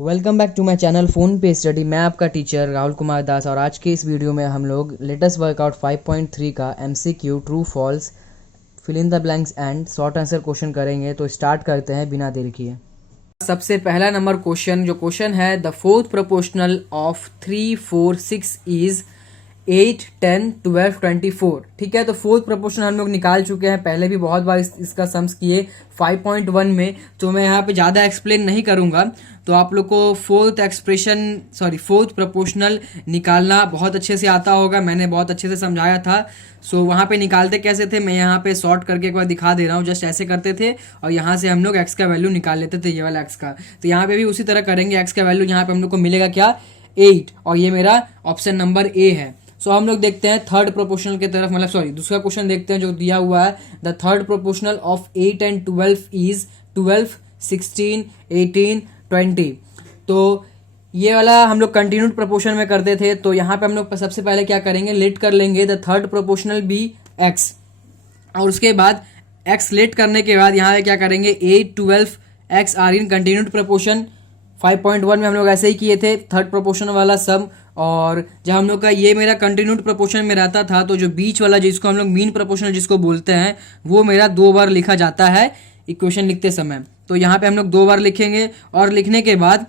Welcome back to my channel phone पे study. मैं आपका टीचर राहुल कुमार दास और आज के इस वीडियो में हम लोग लेटेस्ट वर्कआउट 5.3 का MCQ true false fill in the blanks and short answer question करेंगे। तो स्टार्ट करते हैं बिना देर किए। सबसे पहला नंबर क्वेश्चन जो क्वेश्चन है, the fourth proportional of 3, 4, 6 is 8, 10, 12, 24। ठीक है, तो फोर्थ प्रोपोर्शन हम लोग निकाल चुके हैं, पहले भी बहुत बार इसका सम्स किए 5.1 में, तो मैं यहाँ पे ज़्यादा एक्सप्लेन नहीं करूँगा। तो आप लोग को फोर्थ प्रोपोर्शनल निकालना बहुत अच्छे से आता होगा, मैंने बहुत अच्छे से समझाया था। सो वहाँ पे निकालते कैसे थे मैं यहाँ पे शॉर्ट करके एक बार दिखा दे रहा हूँ। जस्ट ऐसे करते थे और यहाँ से हम लोग एक्स का वैल्यू निकाल लेते थे, ये वाला एक्स का। तो यहाँ पे भी उसी तरह करेंगे। एक्स का वैल्यू यहाँ पे हम लोग को मिलेगा क्या, 8, और ये मेरा ऑप्शन नंबर ए है। सो हम लोग देखते हैं थर्ड प्रोपोर्शनल की तरफ, दूसरा क्वेश्चन देखते हैं जो दिया हुआ है। The third proportional of 8 and 12 is 12, 16, 18, 20। तो ये वाला हम लोग कंटिन्यूड प्रोपोर्शन में करते थे, तो यहाँ पे हम लोग सबसे पहले क्या करेंगे, लेट कर लेंगे the third proportional b x, और उसके बाद एक्स लेट करने के बाद यहाँ पे क्या करेंगे, 8, 12 x are in continued proportion. 5.1 में हम लोग ऐसे ही किए थे थर्ड प्रोपोर्शन वाला सम, और जब हम लोग का ये मेरा कंटिन्यूड प्रोपोर्शन में रहता था, तो जो बीच वाला जिसको हम लोग मीन प्रोपोर्शनल जिसको बोलते हैं, वो मेरा 2 बार लिखा जाता है इक्वेशन लिखते समय। तो यहाँ पे हम लोग 2 बार लिखेंगे, और लिखने के बाद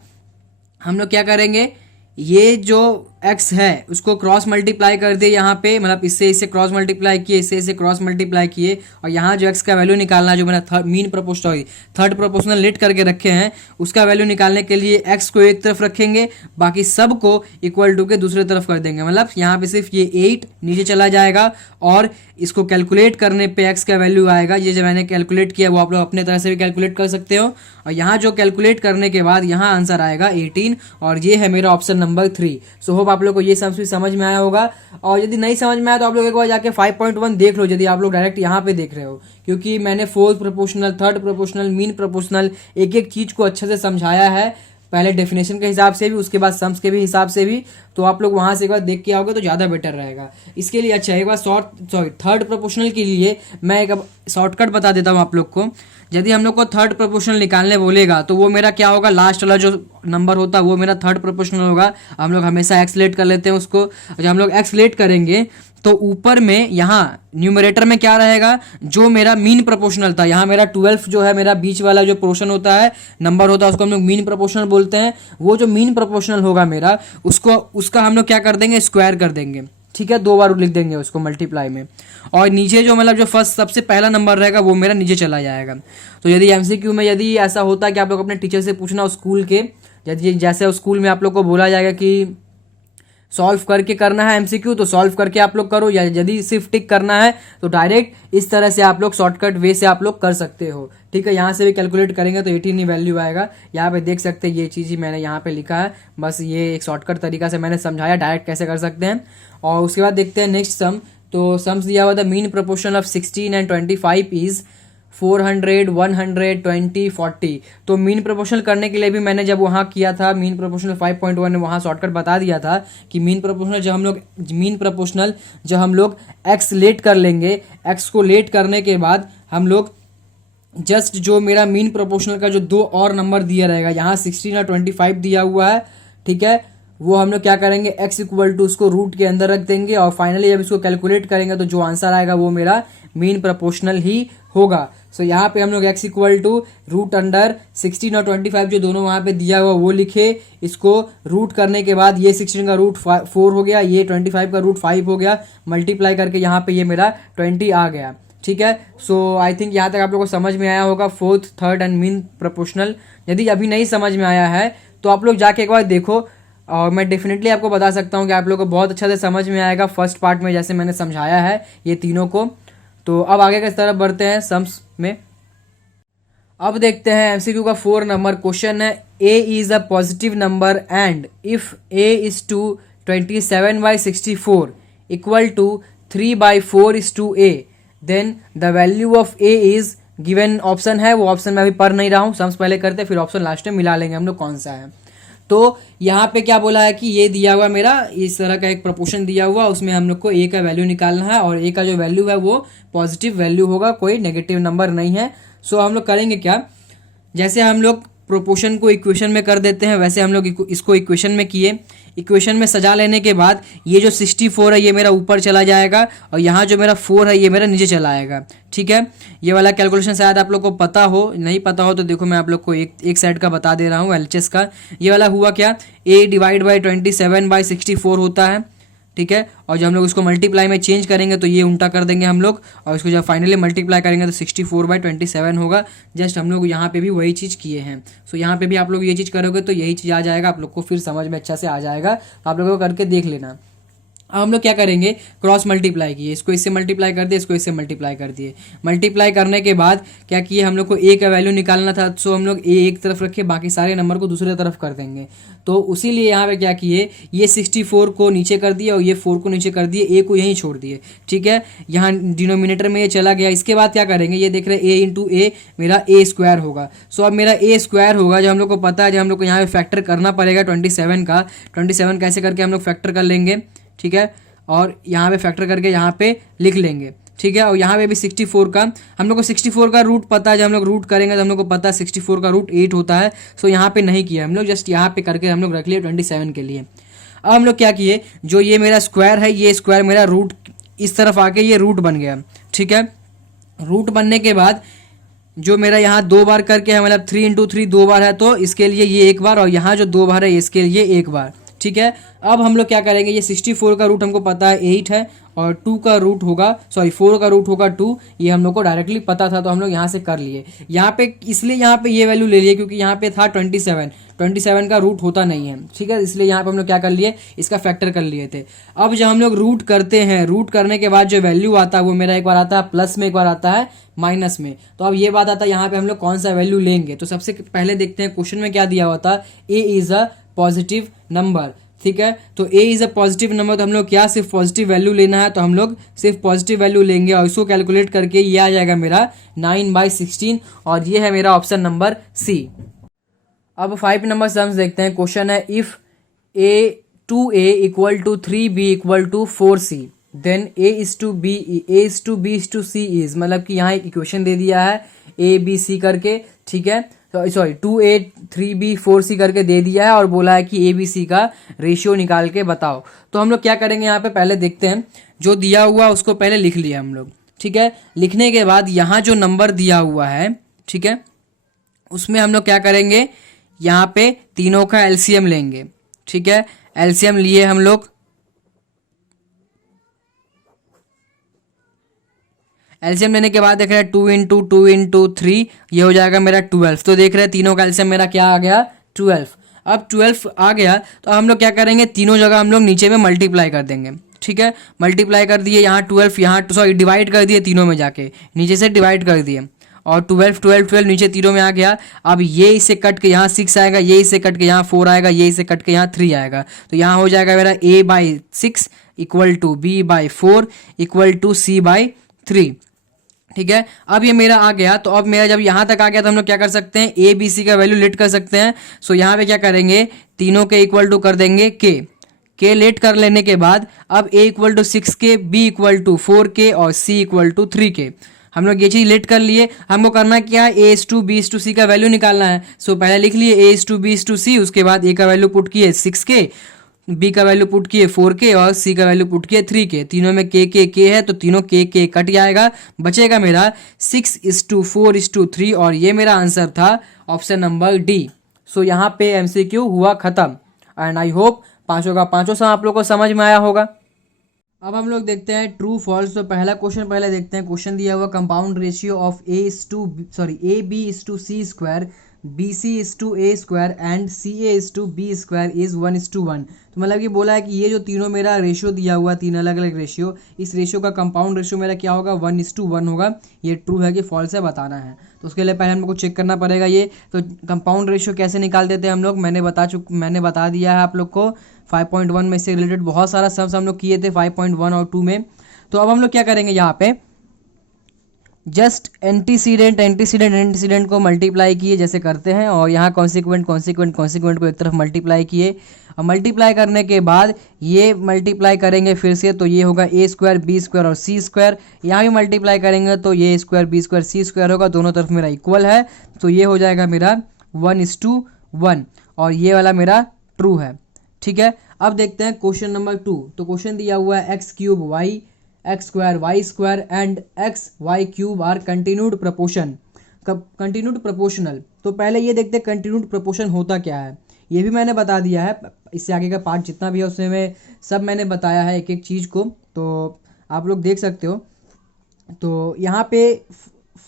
हम लोग क्या करेंगे, ये जो x है उसको क्रॉस मल्टीप्लाई कर दिए यहाँ पे, मतलब इससे इससे क्रॉस मल्टीप्लाई किए, इससे इससे क्रॉस मल्टीप्लाई किए, और यहाँ जो x का वैल्यू निकालना जो मैंने mean proportional third proportional let करके रखे हैं, उसका वैल्यू निकालने के लिए x को एक तरफ रखेंगे, बाकी सब को इक्वल टू के दूसरे तरफ कर देंगे। मतलब यहाँ पे सिर्फ ये 8 नीचे चला जाएगा, और इसको कैलकुलेट करने पे x का वैल्यू आएगा। ये जो मैंने कैलकुलेट किया वो आप लोग अपने तरह से भी कैलकुलेट कर सकते हो, और यहाँ जो कैलकुलेट करने के बाद यहाँ आंसर आएगा 18, और ये है मेरा ऑप्शन नंबर 3। सो होप आप लोग को ये समझ में आया होगा, और यदि नहीं समझ में आया तो आप लोग एक बार जाके 5.1 देख लो, यदि आप लोग डायरेक्ट यहाँ पे देख रहे हो, क्योंकि मैंने fourth proportional, third proportional, mean proportional एक एक चीज को अच्छे से समझाया है, पहले डेफिनेशन के हिसाब से भी, उसके बाद सम्स के भी हिसाब से भी। तो आप लोग वहां से एक बार देख के आओगे तो ज़्यादा बेटर रहेगा इसके लिए। अच्छा, एक बार थर्ड प्रोपोर्शनल के लिए मैं एक शॉर्टकट बता देता हूँ आप लोग को। यदि हम लोग को थर्ड प्रोपोर्शनल निकालने बोलेगा तो वो मेरा क्या होगा, लास्ट वाला जो नंबर होता है वो मेरा थर्ड प्रोपोर्शनल होगा। हम लोग हमेशा एक्सलेट कर लेते हैं उसको। जब हम लोग एक्सलेट करेंगे तो ऊपर में यहाँ न्यूमरेटर में क्या रहेगा, जो मेरा मीन प्रोपोर्शनल था, यहाँ मेरा 12 जो है मेरा बीच वाला जो पोर्शन होता है, नंबर होता है, उसको हम लोग मीन प्रोपोर्शनल बोलते हैं। वो जो मीन प्रोपोर्शनल होगा मेरा, उसका हम लोग क्या कर देंगे, स्क्वायर कर देंगे। ठीक है, 2 बार लिख देंगे उसको मल्टीप्लाई में, और नीचे जो मतलब जो फर्स्ट सबसे पहला नंबर रहेगा वो मेरा नीचे चला जाएगा। तो यदि एमसीक्यू में यदि ऐसा होता है कि आप लोग अपने टीचर से पूछना स्कूल के, यदि जैसे स्कूल में आप लोग को बोला जाएगा कि सॉल्व करके करना है एमसीक्यू, तो सॉल्व करके आप लोग करो, या यदि सिर्फ टिक करना है तो डायरेक्ट इस तरह से आप लोग शॉर्टकट वे से आप लोग कर सकते हो। ठीक है, यहाँ से भी कैलकुलेट करेंगे तो 18 ही वैल्यू आएगा। यहाँ पे देख सकते हैं, ये चीज़ ही मैंने यहाँ पे लिखा है, बस ये एक शॉर्टकट तरीका से मैंने समझाया डायरेक्ट कैसे कर सकते हैं। और उसके बाद देखते हैं नेक्स्ट सम। तो सम्स दिया हुआ था, mean proportion of 16 and 25 is 400, 100, 20, 40। तो मीन प्रोपोर्शनल करने के लिए भी मैंने जब वहाँ किया था मीन प्रोपोर्शनल 5.1 में, वहाँ शॉर्टकट बता दिया था कि मीन प्रोपोर्शनल जब हम लोग एक्स लेट कर लेंगे, एक्स को लेट करने के बाद हम लोग जस्ट जो मेरा मीन प्रोपोर्शनल का जो 2 और नंबर दिया रहेगा, यहाँ 16 और 25 दिया हुआ है, ठीक है, वो हम लोग क्या करेंगे, x इक्वल टू उसको रूट के अंदर रख देंगे, और फाइनली जब इसको कैलकुलेट करेंगे तो जो आंसर आएगा वो मेरा मीन प्रोपोर्शनल ही होगा। सो यहाँ पे हम लोग x equal to root under 16 और 25 जो दोनों वहाँ पे दिया हुआ वो लिखे, इसको रूट करने के बाद ये 16 का रूट 4 हो गया, ये 25 का रूट 5 हो गया, मल्टीप्लाई करके यहाँ पे ये मेरा 20 आ गया। ठीक है, सो आई थिंक यहाँ तक आप लोगों को समझ में आया होगा fourth, third and mean proportional. यदि अभी नहीं समझ में आया है तो आप लोग जाके एक बार देखो, और मैं डेफिनेटली आपको बता सकता हूँ कि आप लोगों को बहुत अच्छा से समझ में आएगा फर्स्ट पार्ट में, जैसे मैंने समझाया है ये तीनों को। तो अब आगे किस तरफ बढ़ते हैं सम्स में। अब देखते हैं एमसीक्यू का 4 नंबर क्वेश्चन है, a is a positive number and if a is to 27/64 equal to 3/4 is to a, then the value of a is given. Option है, वो ऑप्शन मैं अभी पढ़ नहीं रहा हूँ, सम्स पहले करते फिर ऑप्शन लास्ट में मिला लेंगे हम लोग कौन सा है। तो यहाँ पे क्या बोला है कि ये दिया हुआ मेरा इस तरह का एक प्रोपोर्शन दिया हुआ, उसमें हम लोग को ए का वैल्यू निकालना है, और ए का जो वैल्यू है वो पॉजिटिव वैल्यू होगा, कोई नेगेटिव नंबर नहीं है। सो हम लोग करेंगे क्या, जैसे हम लोग प्रोपोर्शन को इक्वेशन में कर देते हैं, वैसे हम लोग इसको इक्वेशन में किए। इक्वेशन में सजा लेने के बाद ये जो 64 है ये मेरा ऊपर चला जाएगा और यहाँ जो मेरा 4 है ये मेरा नीचे चला आएगा। ठीक है, ये वाला कैलकुलेशन शायद आप लोग को पता हो, नहीं पता हो तो देखो मैं आप लोग को एक साइड का बता दे रहा हूँ एलएचएस का। ये वाला हुआ क्या, a डिवाइड बाई 27/64 होता है। ठीक है, और जब हम लोग उसको मल्टीप्लाई में चेंज करेंगे तो ये उल्टा कर देंगे हम लोग, और इसको जब फाइनली मल्टीप्लाई करेंगे तो 64/27 होगा। जस्ट हम लोग यहाँ पे भी वही चीज़ किए हैं। सो यहाँ पे भी आप लोग ये चीज़ करोगे तो यही चीज़ आ जाएगा, आप लोग को फिर समझ में अच्छा से आ जाएगा। आप लोगों को करके देख लेना। अब हम लोग क्या करेंगे, क्रॉस मल्टीप्लाई किए, इसको इससे मल्टीप्लाई कर दिए, इसको इससे मल्टीप्लाई कर दिए। मल्टीप्लाई करने के बाद क्या किए, हम लोग को ए का वैल्यू निकालना था, सो हम लोग ए एक तरफ रखे, बाकी सारे नंबर को दूसरे तरफ कर देंगे। तो उसी लिए यहाँ पे क्या किए, ये 64 को नीचे कर दिए और ये 4 को नीचे कर दिए, ए को यहीं छोड़ दिए। ठीक है, यहाँ डिनोमिनेटर में ये चला गया। इसके बाद क्या करेंगे, ये देख रहे हैं ए इंटू ए मेरा ए स्क्वायर होगा। सो अब मेरा ए स्क्वायर होगा, जो हम लोग को पता है, जो हम लोग को यहाँ पे फैक्टर करना पड़ेगा 27 का। 27 कैसे करके हम लोग फैक्टर कर लेंगे। ठीक है, और यहाँ पे फैक्टर करके यहाँ पे लिख लेंगे। ठीक है, और यहाँ पे भी 64 का हम लोग को 64 का रूट पता है, जब हम लोग रूट करेंगे तो हम लोग को पता है 64 का रूट 8 होता है। सो यहाँ पे नहीं किया हम लोग, जस्ट यहाँ पे करके हम लोग रख लिए 27 के लिए। अब हम लोग क्या किए, जो ये मेरा स्क्वायर है, ये स्क्वायर मेरा रूट इस तरफ आके ये रूट बन गया। ठीक है, रूट बनने के बाद जो मेरा यहाँ 2 बार करके है, मतलब 3 × 3 2 बार है, तो इसके लिए ये 1 बार, और यहाँ जो 2 बार है इसके लिए 1 बार। ठीक है, अब हम लोग क्या करेंगे, ये 64 का रूट हमको पता है 8 है, और 2 का रूट होगा, सॉरी 4 का रूट होगा 2, ये हम लोग को डायरेक्टली पता था, तो हम लोग यहाँ से कर लिए। यहाँ पे इसलिए यहाँ पे ये वैल्यू ले लिए क्योंकि यहाँ पे था 27 का रूट होता नहीं है। ठीक है, इसलिए यहाँ पे हम लोग क्या कर लिए, इसका फैक्टर कर लिए थे। अब जब हम लोग रूट करते हैं, रूट करने के बाद जो वैल्यू आता है वो मेरा एक बार आता है प्लस में, एक बार आता है माइनस में। तो अब ये बात आता है यहाँ पे हम लोग कौन सा वैल्यू लेंगे। तो सबसे पहले देखते हैं क्वेश्चन में क्या दिया हुआ था, ए इज अ पॉजिटिव नंबर। ठीक है, तो a is a positive number, तो हम लोग क्या सिर्फ पॉजिटिव वैल्यू लेना है, तो हम लोग सिर्फ पॉजिटिव वैल्यू लेंगे और इसको कैलकुलेट करके ये आ जाएगा मेरा 9/16, और ये है मेरा ऑप्शन नंबर सी। अब 5 नंबर सम्स देखते हैं। क्वेश्चन है, if a equal to 3b equal to 4c then a is to b is to c is, मतलब कि यहाँ इक्वेशन दे दिया है a b c करके। ठीक है, सॉरी 2a 3b 4c करके दे दिया है और बोला है कि a b c का रेशियो निकाल के बताओ। तो हम लोग क्या करेंगे, यहाँ पे पहले देखते हैं, जो दिया हुआ उसको पहले लिख लिया हम लोग। ठीक है, लिखने के बाद यहाँ जो नंबर दिया हुआ है, ठीक है, उसमें हम लोग क्या करेंगे, यहाँ पे तीनों का एलसीएम लेंगे। ठीक है, एलसीएम लिए हम लोग, एलसीएम लेने के बाद देख रहे हैं 2 × 2 × 3, ये हो जाएगा मेरा 12। तो देख रहे हैं तीनों का एलसीएम मेरा क्या आ गया, 12। अब 12 आ गया तो हम लोग क्या करेंगे, तीनों जगह हम लोग नीचे में मल्टीप्लाई कर देंगे। ठीक है, मल्टीप्लाई कर दिए, यहाँ 12, यहाँ सॉरी डिवाइड कर दिए, तीनों में जाके नीचे से डिवाइड कर दिए, और 12 12 12 नीचे तीनों में आ गया। अब ये इससे कट के यहाँ 6 आएगा, ये इससे कट के यहाँ 4 आएगा, ये इससे कट के यहाँ 3 आएगा। तो यहाँ हो जाएगा मेरा a/6 equal to b/4 equal to c/3। ठीक है, अब ये मेरा आ गया। तो अब मेरा जब यहाँ तक आ गया तो हम लोग क्या कर सकते हैं, ए बी सी का वैल्यू लेट कर सकते हैं। सो यहाँ पे क्या करेंगे, तीनों के इक्वल टू कर देंगे के लेट कर लेने के बाद अब a equal to 6k, b equal to 4k और c इक्वल टू 3k। हम लोग ये चीज़ लेट कर लिए। हमको करना क्या है, a is to b is to c का वैल्यू निकालना है। सो पहले लिख लिए a is to b is to c, उसके बाद a का वैल्यू पुट किए 6k, b का वैल्यू पुट किए 4k और c का वैल्यू पुट किए 3k। तीनों में k है तो तीनों k कट जाएगा, बचेगा मेरा 6:4:3, और ये मेरा आंसर था ऑप्शन नंबर डी। सो यहाँ पे MCQ हुआ खत्म, एंड आई होप पांचों का पांचों सब आप लोग को समझ में आया होगा। अब हम लोग देखते हैं ट्रू फॉल्स। तो पहला क्वेश्चन पहले देखते हैं। क्वेश्चन दिया हुआ compound ratio of a b is to c square, b c is to a square and c a is to b square is 1:1। तो मतलब ये बोला है कि ये जो तीनों मेरा रेशियो दिया हुआ, तीन अलग अलग रेशियो, इस रेशियो का कंपाउंड रेशियो मेरा क्या होगा, 1:1 होगा। ये ट्रू है कि फॉल्स है बताना है। तो उसके लिए पहले हम लोग को चेक करना पड़ेगा ये। तो कंपाउंड रेशियो कैसे निकाल देते हैं हम लोग, मैंने बता दिया है आप लोग को। 5.1 में से रिलेटेड बहुत सारा सम्स हम लोग किए थे 5.1 और 2 में। तो अब हम लोग क्या करेंगे, यहाँ पे जस्ट एंटीसीडेंट को मल्टीप्लाई किए जैसे करते हैं, और यहाँ कॉन्सिक्वेंट को एक तरफ मल्टीप्लाई किए, और मल्टीप्लाई करने के बाद ये मल्टीप्लाई करेंगे फिर से, तो ये होगा a स्क्वायर बी स्क्वायर और सी स्क्वायर। यहाँ भी मल्टीप्लाई करेंगे तो ये स्क्वायर बी स्क्वायर सी स्क्वायर होगा, दोनों तरफ मेरा इक्वल है। तो ये हो जाएगा मेरा 1:1 और ये वाला मेरा ट्रू है। ठीक है, अब देखते हैं क्वेश्चन नंबर 2। तो क्वेश्चन दिया हुआ है x³ y x² y² and xy³ are continued proportional. तो पहले ये देखते हैं कंटिन्यूड प्रोपोर्शन होता क्या है। ये भी मैंने बता दिया है, इससे आगे का पार्ट जितना भी है उसमें मैं सब मैंने बताया है एक एक चीज़ को, तो आप लोग देख सकते हो। तो यहाँ पे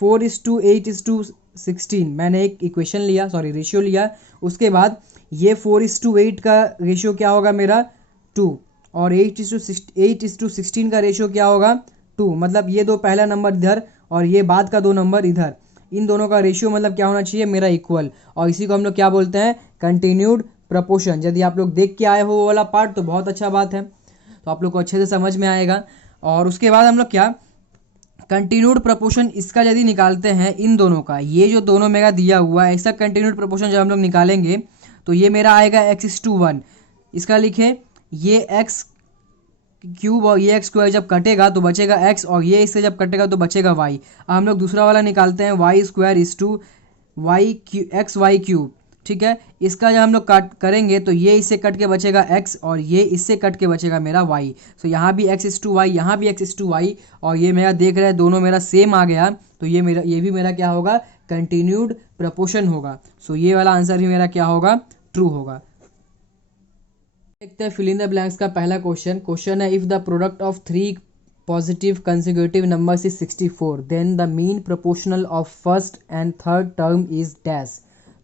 4:8:16 मैंने एक इक्वेशन लिया, सॉरी रेशियो लिया। उसके बाद ये 4:8 का रेशियो क्या होगा मेरा 2 और 8:16 का रेशियो क्या होगा 2। मतलब ये दो पहला नंबर इधर और ये बाद का 2 नंबर इधर, इन दोनों का रेशियो मतलब क्या होना चाहिए मेरा इक्वल, और इसी को हम लोग क्या बोलते हैं कंटिन्यूड प्रपोर्शन। यदि आप लोग देख के आए हो वो वाला पार्ट तो बहुत अच्छा बात है, तो आप लोग को अच्छे से समझ में आएगा। और उसके बाद हम लोग क्या कंटिन्यूड प्रपोर्शन इसका यदि निकालते हैं इन दोनों का, ये जो दोनों मेरा दिया हुआ है इसका कंटिन्यूड प्रपोर्शन जब हम लोग निकालेंगे तो ये मेरा आएगा x:1। इसका लिखे ये x³ और ये x² जब कटेगा तो बचेगा x और ये इससे जब कटेगा तो बचेगा y। अब हम लोग दूसरा वाला निकालते हैं y² xy³। ठीक है, इसका जब हम लोग काट करेंगे तो ये इससे कट के बचेगा x और ये इससे कट के बचेगा मेरा y। तो यहाँ भी x:y यहाँ भी x:y और ये मेरा देख रहे हैं दोनों मेरा सेम आ गया, तो ये भी मेरा क्या होगा कंटिन्यूड प्रपोर्शन होगा। सो ये वाला आंसर भी मेरा क्या होगा ट्रू होगा। देखते हैं फिल इन द ब्लैंक्स का पहला क्वेश्चन है if the product of 3 positive consecutive numbers is 64 then the mean proportional of first and third term is dash.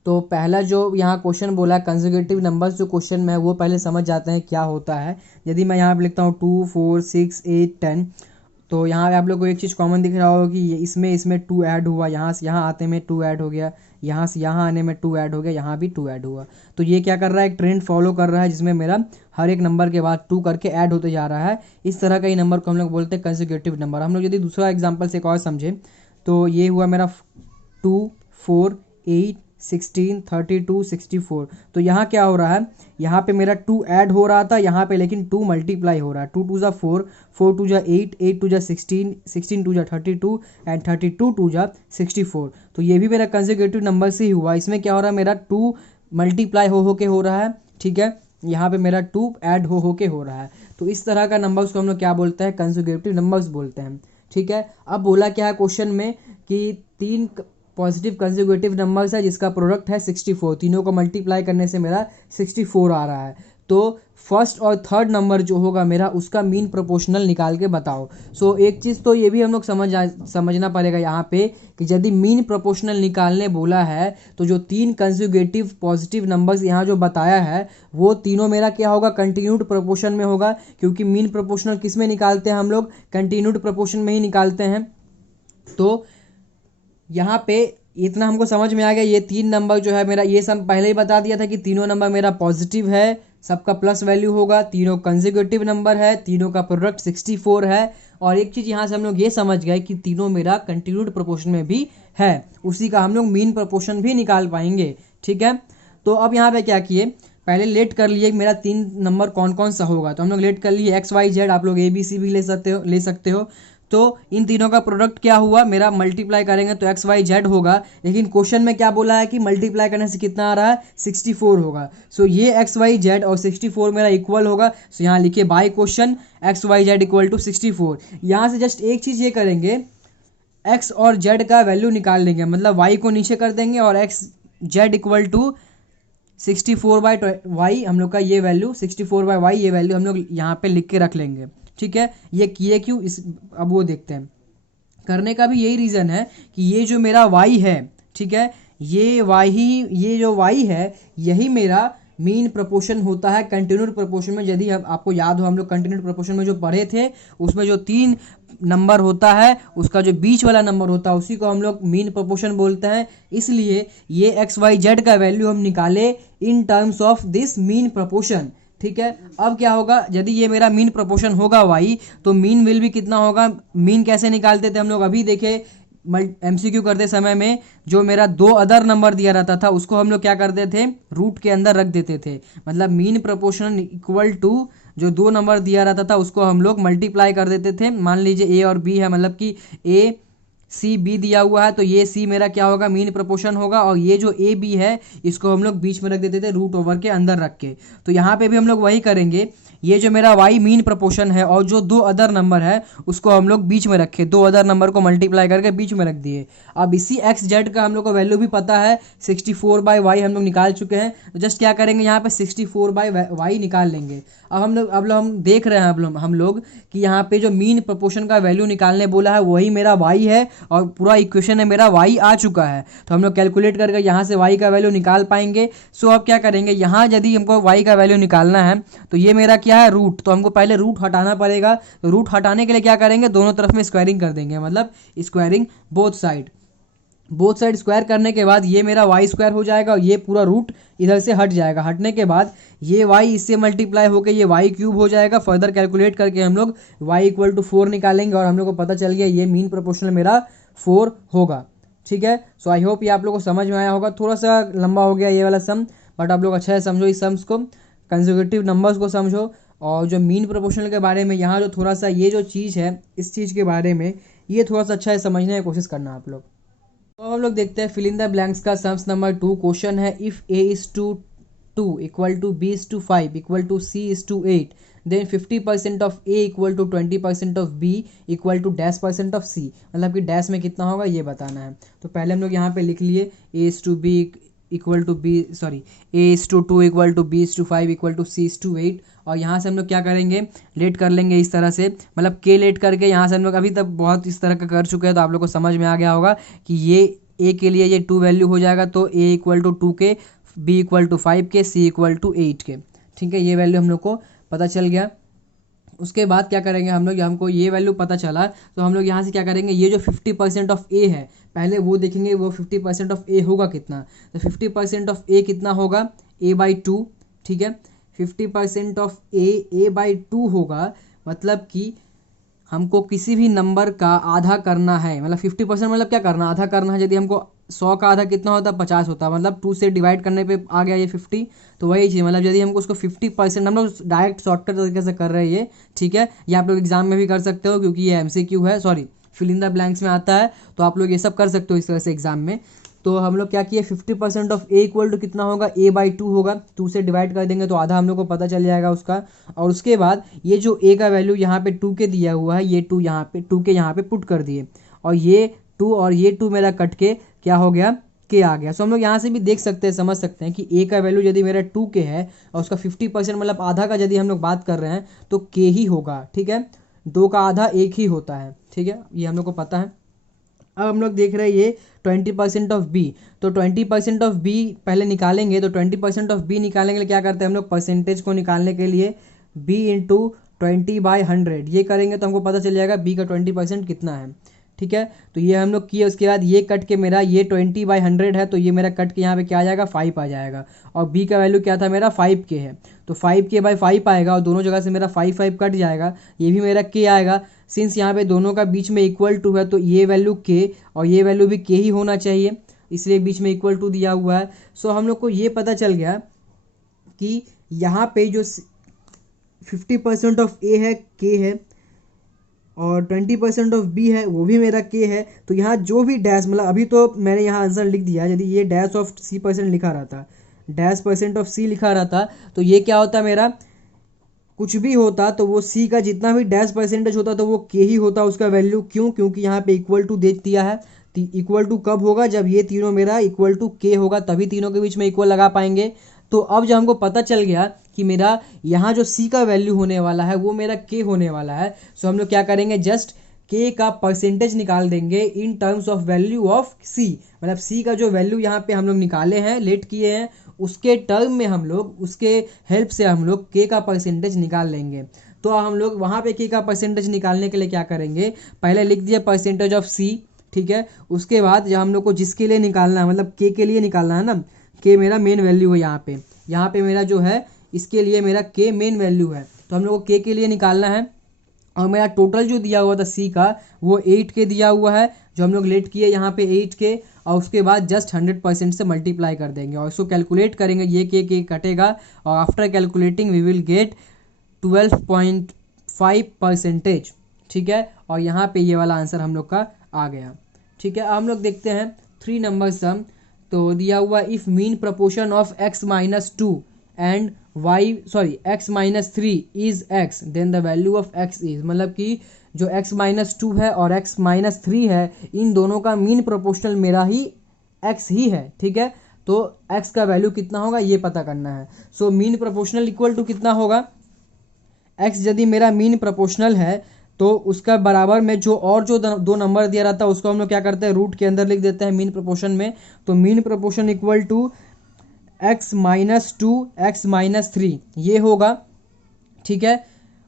तो पहला जो यहाँ क्वेश्चन बोला है कंसेक्यूटिव नंबर्स जो क्वेश्चन में है वो पहले समझ जाते हैं क्या होता है। यदि मैं यहाँ पे लिखता हूँ 2 4 6 8 10, तो यहाँ पे आप लोग को एक चीज़ कॉमन दिख रहा होगा कि इसमें 2 ऐड हुआ, यहाँ से यहाँ आते में 2 ऐड हो गया, यहाँ से यहाँ आने में 2 ऐड हो गया, यहाँ भी 2 ऐड हुआ। तो ये क्या कर रहा है एक ट्रेंड फॉलो कर रहा है जिसमें मेरा हर एक नंबर के बाद 2 करके ऐड होते जा रहा है। इस तरह का ही नंबर को हम लोग बोलते हैं कंसेक्यूटिव नंबर। हम लोग यदि दूसरा एग्जाम्पल से एक और समझे तो ये हुआ मेरा 2 4 8 16 32 64। तो यहाँ क्या हो रहा है, यहाँ पे मेरा 2 ऐड हो रहा था यहाँ पे, लेकिन 2 मल्टीप्लाई हो रहा है। 2 2 जा 4 4 2 जा 8 8 2 जा 16 16 2 जा 32 एंड 32 2 जा 64। तो ये भी मेरा कंसेक्यूटिव नंबर से ही हुआ। इसमें क्या हो रहा है मेरा 2 मल्टीप्लाई हो के हो रहा है। ठीक है, यहाँ पे मेरा 2 ऐड हो के हो रहा है। तो इस तरह का नंबर्स को हम लोग क्या बोलते हैं कंसेक्यूटिव नंबर्स बोलते हैं। ठीक है, अब बोला क्या है क्वेश्चन में कि 3 पॉजिटिव कंसेक्यूटिव नंबर्स है जिसका प्रोडक्ट है 64, तीनों को मल्टीप्लाई करने से मेरा 64 आ रहा है। तो फर्स्ट और थर्ड नंबर जो होगा मेरा उसका मीन प्रोपोर्शनल निकाल के बताओ। सो एक चीज़ तो ये भी हम लोग समझना पड़ेगा यहाँ पे कि यदि मीन प्रोपोर्शनल निकालने बोला है तो जो 3 कंसेक्यूटिव पॉजिटिव नंबर्स यहाँ जो बताया है वो तीनों मेरा क्या होगा कंटिन्यूड प्रोपोर्शन में होगा, क्योंकि मीन प्रोपोर्शनल किस में निकालते हैं हम लोग कंटिन्यूड प्रोपोर्शन में ही निकालते हैं। तो यहाँ पे इतना हमको समझ में आ गया। ये 3 नंबर जो है मेरा ये सब पहले ही बता दिया था कि तीनों नंबर मेरा पॉजिटिव है, सबका प्लस वैल्यू होगा, तीनों कंसेक्यूटिव नंबर है, तीनों का प्रोडक्ट 64 है। और एक चीज़ यहाँ से हम लोग ये समझ गए कि तीनों मेरा कंटिन्यूड प्रोपोर्शन में भी है, उसी का हम लोग मीन प्रोपोर्शन भी निकाल पाएंगे। ठीक है, तो अब यहाँ पे क्या किए पहले लेट कर लिए मेरा 3 नंबर कौन कौन सा होगा। तो हम लोग लेट कर लिए XYZ, आप लोग ABC भी ले सकते हो। तो इन तीनों का प्रोडक्ट क्या हुआ मेरा मल्टीप्लाई करेंगे तो XYZ होगा, लेकिन क्वेश्चन में क्या बोला है कि मल्टीप्लाई करने से कितना आ रहा है 64 होगा। सो ये XYZ और 64 मेरा इक्वल होगा। सो यहाँ लिखिए by question XYZ equal to 64। यहाँ से जस्ट एक चीज़ ये करेंगे X और Z का वैल्यू निकाल लेंगे, मतलब Y को नीचे कर देंगे और XZ इक्वल टू 64/y हम लोग का ये वैल्यू 64/y ये वैल्यू हम लोग यहाँ पे लिख के रख लेंगे। ठीक है, ये किए क्यों अब वो देखते हैं। करने का भी यही रीज़न है कि ये जो मेरा y है, ठीक है, ये जो y है यही मेरा मीन प्रोपोर्शन होता है कंटिन्यूड प्रोपोर्शन में। यदि आपको याद हो हम लोग कंटिन्यूड प्रोपोर्शन में जो पढ़े थे उसमें जो 3 नंबर होता है उसका जो बीच वाला नंबर होता है उसी को हम लोग मीन प्रोपोर्शन बोलते हैं। इसलिए ये XYZ का वैल्यू हम निकाले इन terms of this mean proportion. ठीक है, अब क्या होगा यदि ये मेरा मीन प्रोपोर्शन होगा y तो मीन विल भी कितना होगा। मीन कैसे निकालते थे हम लोग अभी देखे MCQ करते समय में, जो मेरा 2 अदर नंबर दिया रहता था उसको हम लोग क्या करते थे रूट के अंदर रख देते थे। मतलब मीन प्रोपोर्शन इक्वल टू जो 2 नंबर दिया रहता था उसको हम लोग मल्टीप्लाई कर देते थे। मान लीजिए A और B है, मतलब कि A सी बी दिया हुआ है, तो ये सी मेरा क्या होगा, मीन प्रोपोर्शन होगा। और ये जो ए बी है इसको हम लोग बीच में रख देते थे रूट ओवर के अंदर रख के। तो यहाँ पे भी हम लोग वही करेंगे, ये जो मेरा वाई मीन प्रोपोर्शन है और जो दो अदर नंबर है उसको हम लोग बीच में रखे, दो अदर नंबर को मल्टीप्लाई करके बीच में रख दिए। अब इसी एक्स जेड का हम लोग को वैल्यू भी पता है, 64/y हम लोग निकाल चुके हैं। तो जस्ट क्या करेंगे, यहाँ पे 64/y निकाल लेंगे। अब हम देख रहे हैं हम लोग कि यहाँ पे जो मीन प्रोपोर्शन का वैल्यू निकालने बोला है वही मेरा y है और पूरा इक्वेशन है मेरा y आ चुका है। तो हम लोग कैलकुलेट करके यहाँ से y का वैल्यू निकाल पाएंगे। सो अब क्या करेंगे, यहाँ यदि हमको y का वैल्यू निकालना है तो ये मेरा क्या है, रूट, तो हमको पहले रूट हटाना पड़ेगा। तो रूट हटाने के लिए क्या करेंगे, दोनों तरफ में स्क्वायरिंग कर देंगे, मतलब स्क्वायरिंग बोथ साइड स्क्वायर करने के बाद ये मेरा वाई स्क्वायर हो जाएगा और ये पूरा रूट इधर से हट जाएगा। हटने के बाद ये वाई इससे मल्टीप्लाई होकर ये वाई क्यूब हो जाएगा। फर्दर कैलकुलेट करके हम लोग वाई इक्वल टू 4 निकालेंगे और हम लोग को पता चल गया ये मीन प्रोपोर्शनल मेरा 4 होगा। ठीक है, सो आई होप ये आप लोग को समझ में आया होगा। थोड़ा सा लंबा हो गया ये वाला सम, बट आप लोग अच्छा है समझो इस सम्स को, कंसेक्यूटिव नंबर्स को समझो। और जो मीन प्रोपोर्शनल के बारे में यहाँ जो थोड़ा सा ये जो चीज़ है इस चीज़ के बारे में ये थोड़ा सा अच्छा है समझने की कोशिश करना आप लोग। तो हम लोग देखते हैं फिल इन द ब्लैंक्स का सम्स नंबर 2। क्वेश्चन है if a is to 2 equal to b is to 5 equal to c is to 8 then 50% of a equal to 20% of b equal to dash percent of c, मतलब कि dash में कितना होगा ये बताना है। तो पहले हम लोग यहाँ पे लिख लिए a is to b equal to B sorry a is to 2 equal to b is to 5 equal to c is to 8। और यहाँ से हम लोग क्या करेंगे, लेट कर लेंगे इस तरह से, मतलब के लेट करके यहाँ से हम लोग अभी तक बहुत इस तरह का कर चुके हैं तो आप लोग को समझ में आ गया होगा कि ये ए के लिए ये 2 वैल्यू हो जाएगा। तो ए इक्वल टू 2 के, बी इक्वल टू 5 के, सी इक्वल टू 8 के। ठीक है, ये वैल्यू हम लोग को पता चल गया। उसके बाद क्या करेंगे हम लोग, हमको ये वैल्यू पता चला तो हम लोग यहाँ से क्या करेंगे, ये जो 50% ऑफ ए है पहले वो देखेंगे वो 50% ऑफ ए होगा कितना। तो 50% ऑफ ए कितना होगा, a/2। ठीक है, 50% ऑफ a/2 होगा, मतलब कि हमको किसी भी नंबर का आधा करना है, मतलब 50% मतलब क्या करना, आधा करना है। यदि हमको 100 का आधा कितना होता है, 50 होता है, मतलब 2 से डिवाइड करने पे आ गया ये 50। तो वही चीज़, मतलब यदि हमको उसको 50%, हम लोग डायरेक्ट शॉर्टकट तरीके से कर रहे हैं ये। ठीक है, ये आप लोग एग्जाम में भी कर सकते हो क्योंकि ये MCQ है, sorry fill in the blanks में आता है, तो आप लोग ये सब कर सकते हो इस तरह से एग्जाम में। तो हम लोग क्या किए, 50% ऑफ ए इक्वल टू कितना होगा, a/2 होगा। 2 से डिवाइड कर देंगे तो आधा हम लोग को पता चल जाएगा उसका। और उसके बाद ये जो a का वैल्यू यहाँ पे 2 के दिया हुआ है, ये 2 यहाँ पे 2 के यहाँ पे पुट कर दिए और ये 2 और ये 2 मेरा कट के क्या हो गया, के आ गया। सो हम लोग यहाँ से भी देख सकते हैं, समझ सकते हैं कि a का वैल्यू यदि मेरा 2 के है और उसका 50% मतलब आधा का यदि हम लोग बात कर रहे हैं तो के ही होगा। ठीक है, 2 का आधा 1 ही होता है। ठीक है, ये हम लोग को पता है। अब हम लोग देख रहे हैं ये 20% ऑफ बी, तो 20% ऑफ बी पहले निकालेंगे। तो 20% ऑफ बी निकालने के लिए क्या करते हैं हम लोग, परसेंटेज को निकालने के लिए b इंटू 20/100 ये करेंगे तो हमको पता चल जाएगा b का 20% कितना है। ठीक है, तो ये हम लोग किए। उसके बाद ये कट के मेरा ये 20/100 है तो ये मेरा कट के यहाँ पे क्या आ जाएगा, 5 आ जाएगा। और b का वैल्यू क्या था मेरा, 5 के है, तो 5 आएगा और दोनों जगह से मेरा 5 कट जाएगा, ये भी मेरा के आएगा। सिंस यहाँ पे दोनों का बीच में इक्वल टू है तो ये वैल्यू के और ये वैल्यू भी के ही होना चाहिए, इसलिए बीच में इक्वल टू दिया हुआ है। सो हम लोग को ये पता चल गया कि यहाँ पे जो 50% ऑफ ए है के है और 20% ऑफ बी है वो भी मेरा के है। तो यहाँ जो भी डैश, मतलब अभी तो मैंने यहाँ आंसर लिख दिया, यदि ये डैश ऑफ सी परसेंट लिखा रहता, डैश परसेंट ऑफ सी लिखा रहता तो ये क्या होता, मेरा कुछ भी होता तो वो सी का जितना भी डैश परसेंटेज होता तो वो के ही होता उसका वैल्यू। क्यों, क्योंकि यहाँ पे इक्वल टू दे दिया है। इक्वल टू कब होगा, जब ये तीनों मेरा इक्वल टू के होगा, तभी तीनों के बीच में इक्वल लगा पाएंगे। तो अब जब हमको पता चल गया कि मेरा यहाँ जो सी का वैल्यू होने वाला है वो मेरा के होने वाला है, सो हम लोग क्या करेंगे, जस्ट के का परसेंटेज निकाल देंगे in terms of value of C, मतलब सी का जो वैल्यू यहाँ पे हम लोग निकाले हैं, लेट किए हैं, उसके टर्म में हम लोग उसके हेल्प से हम लोग के का परसेंटेज निकाल लेंगे। तो हम लोग वहाँ पे के का परसेंटेज निकालने के लिए क्या करेंगे, पहले लिख दिया परसेंटेज ऑफ सी। ठीक है, उसके बाद जब हम लोग को जिसके लिए निकालना है, मतलब के लिए निकालना है ना, के मेरा मेन वैल्यू है यहाँ पे मेरा जो है इसके लिए मेरा के मेन वैल्यू है, तो हम लोग को के लिए निकालना है। और मेरा टोटल जो दिया हुआ था सी का वो 8 के दिया हुआ है, जो हम लोग लेट किए यहाँ पे 8 के, और उसके बाद जस्ट 100% से मल्टीप्लाई कर देंगे और इसको कैलकुलेट करेंगे, ये के कटेगा और after calculating we will get 12.5%। ठीक है, और यहाँ पे ये वाला आंसर हम लोग का आ गया। ठीक है, हम लोग देखते हैं 3 नंबर सम। तो दिया हुआ if mean proportion of x minus two and x minus three is x then the value of x is, मतलब कि जो x माइनस टू है और x माइनस थ्री है इन दोनों का मीन प्रोपोर्शनल मेरा ही x ही है। ठीक है, तो x का वैल्यू कितना होगा ये पता करना है। So mean proportional equal to कितना होगा, x यदि मेरा मीन प्रोपोर्शनल है तो उसका बराबर में जो दो नंबर दिया रहता है उसको हम लोग क्या करते हैं रूट के अंदर लिख देते हैं मीन प्रोपोर्शन में। तो mean proportion equal to x minus two x minus three ये होगा। ठीक है,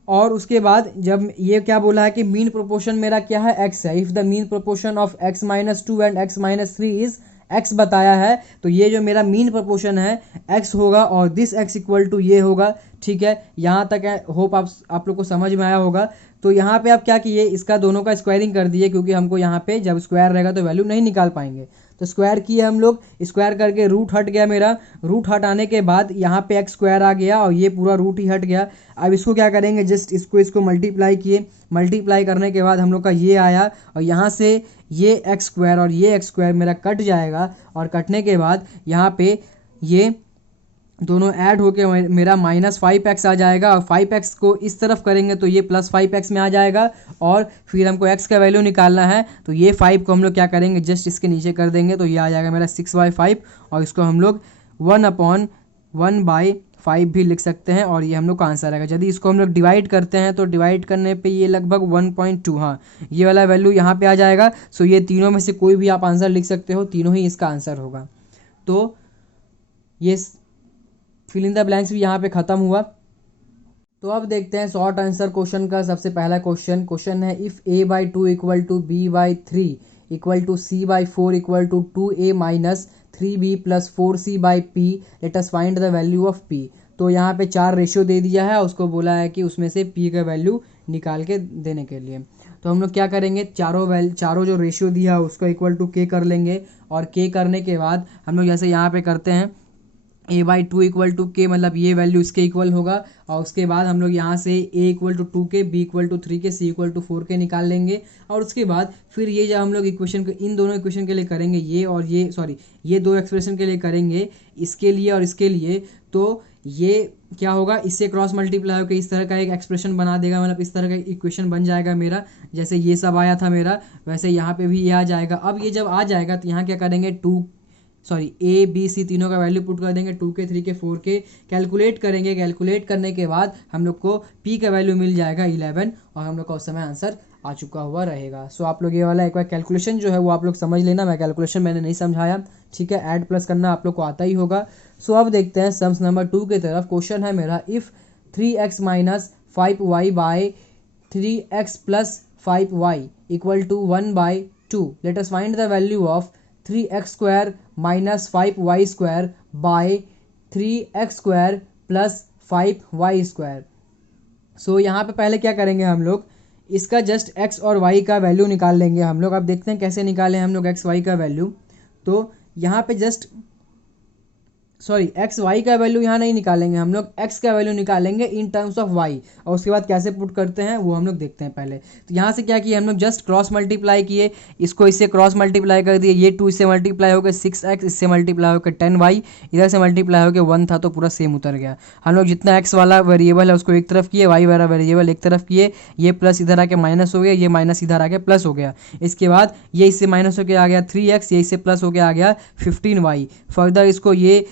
और उसके बाद जब ये क्या बोला है कि मीन प्रोपोर्शन मेरा क्या है x है, if the mean proportion of x minus two and x minus three is x बताया है, तो ये जो मेरा मीन प्रोपोर्शन है x होगा और दिस x इक्वल टू ये होगा। ठीक है, यहाँ तक है, होप आप लोग को समझ में आया होगा। तो यहाँ पे आप क्या किए, इसका दोनों का स्क्वायरिंग कर दिए, क्योंकि हमको यहाँ पे जब स्क्वायर रहेगा तो वैल्यू नहीं निकाल पाएंगे। तो स्क्वायर किए हम लोग, स्क्वायर करके रूट हट गया मेरा, रूट हटाने के बाद यहाँ पे एक्स स्क्वायर आ गया और ये पूरा रूट ही हट गया। अब इसको क्या करेंगे, जस्ट इसको मल्टीप्लाई किए, मल्टीप्लाई करने के बाद हम लोग का ये आया और यहाँ से ये एक्स स्क्वायर और ये एक्स स्क्वायर मेरा कट जाएगा और कटने के बाद यहाँ पे ये दोनों ऐड होके मेरा माइनस 5x आ जाएगा और 5x को इस तरफ करेंगे तो ये प्लस 5x में आ जाएगा और फिर हमको x का वैल्यू निकालना है। तो ये 5 को हम लोग क्या करेंगे, जस्ट इसके नीचे कर देंगे तो ये आ जाएगा मेरा 6/5 और इसको हम लोग 1/1/5 भी लिख सकते हैं और ये हम लोग का आंसर आएगा। यदि इसको हम लोग डिवाइड करते हैं तो डिवाइड करने पे ये लगभग 1.2, हाँ ये वाला वैल्यू यहाँ पे आ जाएगा। सो ये तीनों में से कोई भी आप आंसर लिख सकते हो, तीनों ही इसका आंसर होगा। तो ये फिल इन द ब्लैंक्स भी यहाँ पे ख़त्म हुआ। तो अब देखते हैं शॉर्ट आंसर क्वेश्चन का। सबसे पहला क्वेश्चन है if a/2 equal to b/3 equal to c/4 equal to 2a minus 3b plus 4c/p let us find the value of p। तो यहाँ पे 4 रेशियो दे दिया है, उसको बोला है कि उसमें से p का वैल्यू निकाल के देने के लिए। तो हम लोग क्या करेंगे, चारों जो रेशियो दिया है उसको इक्वल टू k कर लेंगे और k करने के बाद हम लोग जैसे यहाँ पे करते हैं a/2 इक्वल टू के, मतलब ये वैल्यू इसके इक्वल होगा और उसके बाद हम लोग यहाँ से a equal to 2k, b equal to 3k, c equal to 4k निकाल लेंगे। और उसके बाद फिर ये जब हम लोग इक्वेशन इन दोनों इक्वेशन के लिए करेंगे, ये दो एक्सप्रेशन के लिए करेंगे, इसके लिए और इसके लिए, तो ये क्या होगा, इससे क्रॉस मल्टीप्लाई होकर इस तरह का एक एक्सप्रेशन बना देगा, मतलब इस तरह का इक्वेशन बन जाएगा मेरा। जैसे ये सब आया था मेरा, वैसे यहाँ पे भी ये आ जाएगा। अब ये जब आ जाएगा तो यहाँ क्या करेंगे, ए बी सी तीनों का वैल्यू पुट कर देंगे, 2k 3k 4k कैलकुलेट करेंगे। कैलकुलेट करने के बाद हम लोग को p का वैल्यू मिल जाएगा 11 और हम लोग का उस समय आंसर आ चुका हुआ रहेगा। सो आप लोग ये वाला एक बार कैलकुलेशन जो है वो आप लोग समझ लेना, मैं कैलकुलेशन मैंने नहीं समझाया। ठीक है, ऐड प्लस करना आप लोग को आता ही होगा। सो अब देखते हैं सम्स नंबर 2 की तरफ। क्वेश्चन है मेरा if 3x minus 5y by 3x plus 5y equal to 1/2 let us find the value of 3x square minus 5y square by 3x square plus 5y square. So यहाँ पे पहले क्या करेंगे, हम लोग इसका जस्ट x और y का वैल्यू निकाल लेंगे हम लोग। अब देखते हैं कैसे निकालें हम लोग x y का वैल्यू। तो यहाँ पे जस्ट एक्स वाई का वैल्यू यहाँ नहीं निकालेंगे हम लोग, एक्स का वैल्यू निकालेंगे इन टर्म्स ऑफ वाई और उसके बाद कैसे पुट करते हैं वो हम लोग देखते हैं पहले। तो यहाँ से क्या किया हम लोग, जस्ट क्रॉस मल्टीप्लाई किए, इसको इससे क्रॉस मल्टीप्लाई कर दिए, ये 2 इससे मल्टीप्लाई होकर 6x, इससे मल्टीप्लाई होकर 10y, इधर से मल्टीप्लाई होकर 1 था तो पूरा सेम उतर गया। हम लोग जितना एक्स वाला वेरिएबल है उसको एक तरफ किए, वाई वाला वेरिएबल एक तरफ किए, ये प्लस इधर आके माइनस हो गया, ये माइनस इधर आके प्लस हो गया। इसके बाद ये इससे माइनस होकर आ गया 3x, ये इससे प्लस होकर आ गया 15y। फर्दर इसको ये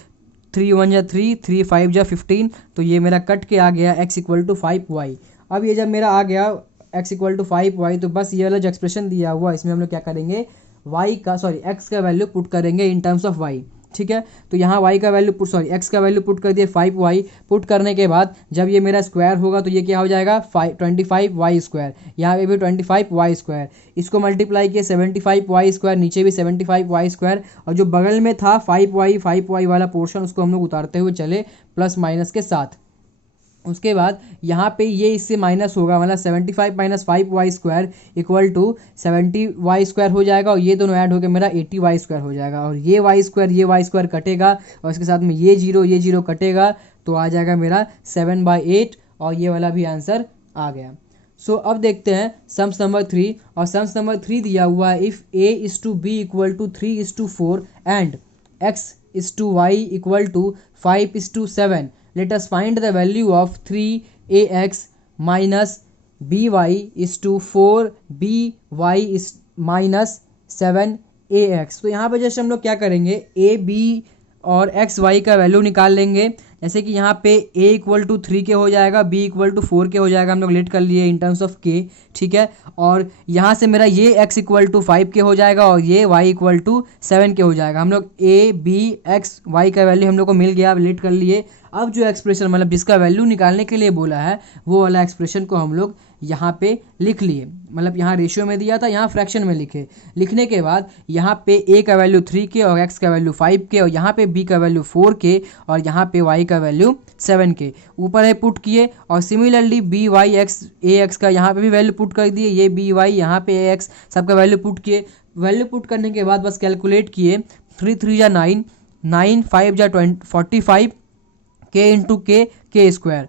3 1 जा 3, 3 5 जा 15, तो ये मेरा कट के आ गया x इक्वल टू 5y। अब ये जब मेरा आ गया x इक्वल टू 5y, तो बस ये वाला जो एक्सप्रेशन दिया हुआ इसमें हम लोग क्या करेंगे, x का वैल्यू पुट करेंगे इन टर्म्स ऑफ y। ठीक है, तो यहाँ y का वैल्यू x का वैल्यू पुट कर दिए 5y। पुट करने के बाद जब ये मेरा स्क्वायर होगा तो ये क्या हो जाएगा 25y स्क्वायर, यहाँ पे भी 25y स्क्वायर, इसको मल्टीप्लाई किए 75y स्क्वायर, नीचे भी 75y स्क्वायर, और जो बगल में था 5y वाला पोर्शन उसको हम लोग उतारते हुए चले प्लस माइनस के साथ। उसके बाद यहाँ पे ये इससे माइनस होगा, मतलब 75 minus 5y square equal to 70y square हो जाएगा और ये दोनों ऐड होकर मेरा 80y स्क्वायर हो जाएगा। और ये y स्क्वायर कटेगा और इसके साथ में ये जीरो कटेगा, तो आ जाएगा मेरा 7/8 और ये वाला भी आंसर आ गया। सो अब देखते हैं सम्स नंबर 3, और सम्स नंबर 3 दिया हुआ है if a is to B equal to 3:4 and x is to y equal to 5:7, let us find the value of 3ax minus by is to 4by is minus 7ax। तो यहाँ पे जैसे हम लोग क्या करेंगे, a b और x Y का वैल्यू निकाल लेंगे। जैसे कि यहाँ पे a इक्वल टू 3 के हो जाएगा, b इक्वल टू 4 के हो जाएगा, हम लोग लेट कर लिए इन टर्म्स ऑफ k, ठीक है। और यहाँ से मेरा ये x इक्वल टू 5 के हो जाएगा और ये y इक्वल टू 7 के हो जाएगा। हम लोग a b x y का वैल्यू हम लोग को मिल गया, अब लेट कर लिए। अब जो एक्सप्रेशन मतलब जिसका वैल्यू निकालने के लिए बोला है वो वाला एक्सप्रेशन को हम लोग यहाँ पे लिख लिए, मतलब यहाँ रेशियो में दिया था, यहाँ फ्रैक्शन में लिखे। लिखने के बाद यहाँ पे a का वैल्यू 3 के और x का वैल्यू 5 के और यहाँ पे b का वैल्यू 4 के और यहाँ पे y का वैल्यू 7 के ऊपर है पुट किए। और सिमिलरली बी वाई एक्स ए एक्स का यहाँ पे भी वैल्यू पुट कर दिए, ये बी वाई यहाँ पे ए एक्स सबका वैल्यू पुट किए। वैल्यू पुट करने के बाद बस कैलकुलेट किए, 3 3 जा 9, 9 5 जा 45 k इंटू के स्क्वायर,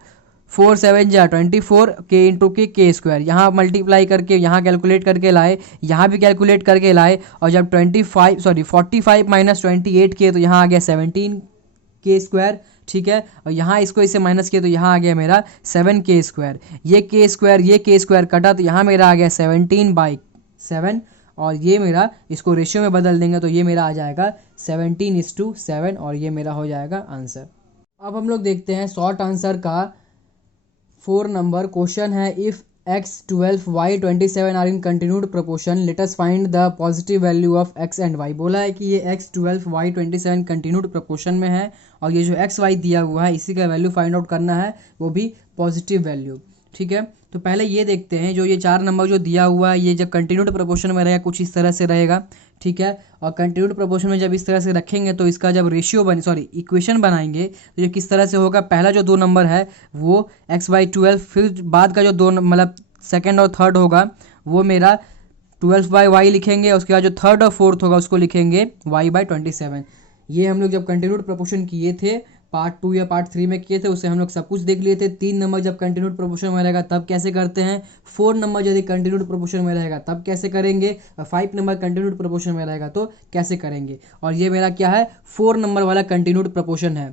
4 7 जा 24 k इंटू के स्क्वायर। यहाँ मल्टीप्लाई करके यहाँ कैलकुलेट करके लाए, यहाँ भी कैलकुलेट करके लाए। और जब 45 माइनस 28 किए तो यहाँ आ गया 17 के स्क्वायर, ठीक है। और यहाँ इसको इसे माइनस किया तो यहाँ आ गया मेरा 7 के स्क्वायर। ये के स्क्वायर कटा तो यहाँ मेरा आ गया 17/7 और ये मेरा इसको रेशियो में बदल देंगे तो ये मेरा आ जाएगा 17:7 और ये मेरा हो जाएगा आंसर। अब हम लोग देखते हैं शॉर्ट आंसर का 4 नंबर क्वेश्चन है, if x 12 y 27 are in continued proportion let us find the positive value of x and y। बोला है कि ये x 12 y 27 कंटिन्यूड प्रोपोर्शन में है और ये जो x y दिया हुआ है इसी का वैल्यू फाइंड आउट करना है, वो भी पॉजिटिव वैल्यू, ठीक है। तो पहले ये देखते हैं, जो ये 4 नंबर जो दिया हुआ है ये जब कंटिन्यूड प्रोपोर्शन में रहेगा कुछ इस तरह से रहेगा, ठीक है। और कंटिन्यूड प्रोपोर्शन में जब इस तरह से रखेंगे तो इसका जब इक्वेशन बनाएंगे तो ये किस तरह से होगा। पहला जो 2 नंबर है वो x/12, फिर बाद का जो 2 मतलब सेकंड और थर्ड होगा वो मेरा 12/y लिखेंगे, उसके बाद जो थर्ड और फोर्थ होगा उसको लिखेंगे y/27। ये हम लोग जब कंटिन्यूड प्रोपोर्शन किए थे पार्ट 2 या पार्ट 3 में किए थे, उससे हम लोग सब कुछ देख लिए थे। 3 नंबर जब कंटिन्यूड प्रोपोर्शन में रहेगा तब कैसे करते हैं, 4 नंबर यदि कंटिन्यूड प्रोपोर्शन में रहेगा तब कैसे करेंगे, और 5 नंबर कंटिन्यूड प्रोपोर्शन में रहेगा तो कैसे करेंगे। और ये मेरा क्या है, 4 नंबर वाला कंटिन्यूड प्रोपोर्शन है।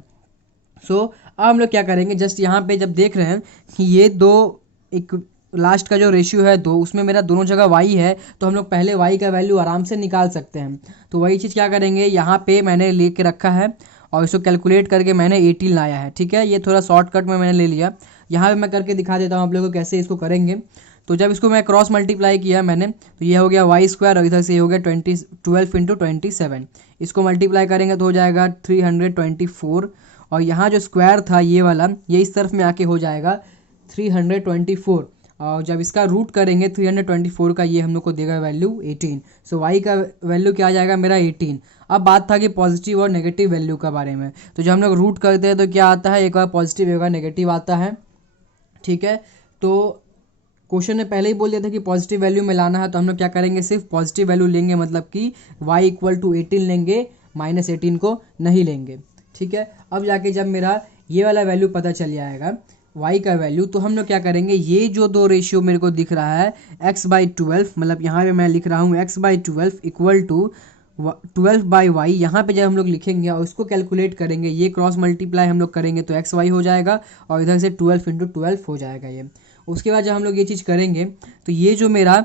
सो अब हम लोग क्या करेंगे, जस्ट यहाँ पे जब देख रहे हैं कि ये दो एक लास्ट का जो रेशियो है 2 उसमें मेरा दोनों जगह y है तो हम लोग पहले y का वैल्यू आराम से निकाल सकते हैं। तो वही चीज़ क्या करेंगे, यहाँ पे मैंने लेके रखा है और इसको कैलकुलेट करके मैंने 18 लाया है, ठीक है। ये थोड़ा शॉर्टकट में मैंने ले लिया, यहाँ पे मैं करके दिखा देता हूँ आप लोगों को कैसे इसको करेंगे। तो जब इसको मैं क्रॉस मल्टीप्लाई किया मैंने तो ये हो गया y² और इधर से ये हो गया 12 इंटू 27। इसको मल्टीप्लाई करेंगे तो हो जाएगा 324 और यहाँ जो स्क्वायर था ये वाला ये इस तरफ में आके हो जाएगा 324 और जब इसका रूट करेंगे 324 का ये हम लोग को देगा वैल्यू 18। सो y का वैल्यू क्या आ जाएगा मेरा 18। अब बात था कि पॉजिटिव और नेगेटिव वैल्यू का बारे में, तो जब हम लोग रूट करते हैं तो क्या आता है, एक बार पॉजिटिव एक बार नेगेटिव आता है, ठीक है। तो क्वेश्चन ने पहले ही बोल दिया था कि पॉजिटिव वैल्यू में लाना है, तो हम लोग क्या करेंगे, सिर्फ पॉजिटिव वैल्यू लेंगे, मतलब कि y इक्वल टू 18 लेंगे, -18 को नहीं लेंगे, ठीक है। अब जाके जब मेरा ये वाला वैल्यू पता चल जाएगा y का वैल्यू, तो हम लोग क्या करेंगे, ये जो 2 रेशियो मेरे को दिख रहा है x/12 मतलब यहाँ पे मैं लिख रहा हूँ x/12 इक्वल टू 12/y, यहाँ पे जब हम लोग लिखेंगे और इसको कैलकुलेट करेंगे, ये क्रॉस मल्टीप्लाई हम लोग करेंगे तो xy हो जाएगा और इधर से 12 इंटू 12 हो जाएगा ये। उसके बाद जब हम लोग ये चीज़ करेंगे तो ये जो मेरा